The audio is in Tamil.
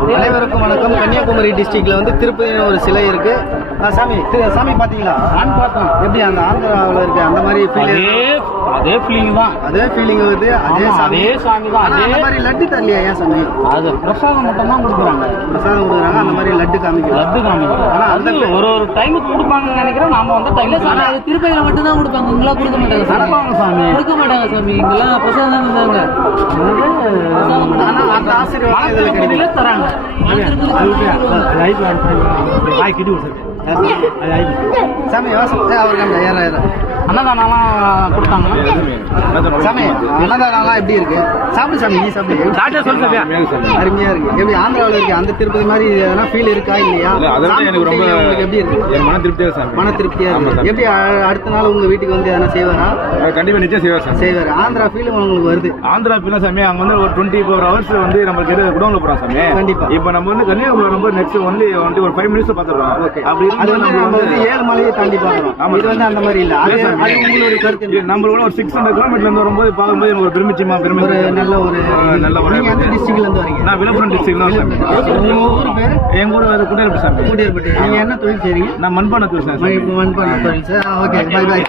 அனைவருக்கும் வணக்கம். கன்னியாகுமரி டிஸ்ட்ரிக்ட்ல வந்து திருப்பதினு ஒரு சிலை இருக்கு. சாமி சாமி பாத்தீங்களா நான் பார்த்தேன். எப்படி அந்த ஆந்திராவில் இருக்கு அந்த மாதிரி ஃபீல் அதே அதே ஃபீலிங் தான். அதே ஃபீலிங் வருது அதே அதே சாமி தான். அதே மாதிரி லட்டு தரலையா ஏன் சாமி? அது பிரசாதம் மட்டும் தான் கொடுக்குறாங்க. பிரசாதம் கொடுக்குறாங்க அந்த மாதிரி லட்டு காமிக்கலாம் லட்டு காமிக்கிறது ஆனா அந்த ஒரு ஒரு டைமுக்கு கொடுப்பாங்கன்னு நினைக்கிறேன். நாம வந்து டைம் சாமி அது திருப்பதியில மட்டும் தான் கொடுப்பாங்க. இங்கெல்லாம் கொடுக்க மாட்டாங்க சாமி. கொடுக்க மாட்டாங்க சாமி. இங்கெல்லாம் பிரசாதம் தான் தந்தாங்க ஆனா ஆசீர்வாதம் இதுல கிடைக்கும் மனத்திருப்பதியிலே தராங்க. சாமி ஏ, அவருக்கு ஏற ஏற அன்னதானம்லாம் கொடுத்தாங்க சாமி அன்னதானம்லாம் எப்படி இருக்கு? சாப்பிடு சாமி நீ சாப்பிடு. டாக்டர் சொல்லுங்க அருமையா இருக்கு. எப்படி ஆந்திராவில் இருக்கு அந்த திருப்பதி மாதிரி எதனா ஃபீல் இருக்கா இல்லையா? இல்ல, அதெல்லாம் எனக்கு ரொம்ப எப்படி இருக்கு? மன திருப்தியா சாமி. மன திருப்தியா இருக்கு. எப்படி அடுத்த நாள் உங்க வீட்டுக்கு வந்து எதனா செய்வாரா? கண்டிப்பா நிச்சயம் செய்வார் சாமி. செய்வார். ஆந்திரா ஃபீல் உங்களுக்கு வருது. ஆந்திரா பின்ன சாமி அங்க வந்து ஒரு டுவெண்ட்டி ஃபோர் ஹவர்ஸ் வந்து நம்மளுக்கு குடோன்ல போறோம் சாமி. கண்டிப்பா. இப்போ நம்ம வந்து கன்னியாகுமரி வரும்போது நெக்ஸ்ட் வந்து ஒரு ஃபைவ் மினிட்ஸ் பாத்துறோம் ஓகே அப்படி அது இருந்து வந்து நம்ம வந்து ஏழு மலையை தாண்டி ஆமா இது வந்து அந்த மாதிரி இல்ல. அது உங்களுடைய கருத்து? நம்மளோட ஒரு சிக்ஸ் ஹண்ட்ரட் கிலோமீட்டர்ல இருந்து வரும்போது பார்க்கும்போது எனக்கு ஒரு பெருமிச்சமா ஒரு பெருமை நல்ல ஒரு நல்ல ஒரு எந்த டிஸ்ட்ரிக்ட்ல இருந்து வரீங்க? நான் விழுப்புரம் டிஸ்ட்ரிக்ட்ல பேரு எங்க ஊர் அது குடியிருப்பு சாமி கூட்டியர்பட்டி நீங்க என்ன தொழில் செய்றீங்க? நான் மண்பானை தூர் சாமி மண் பண்ண தொழில் சார். ஓகே. By by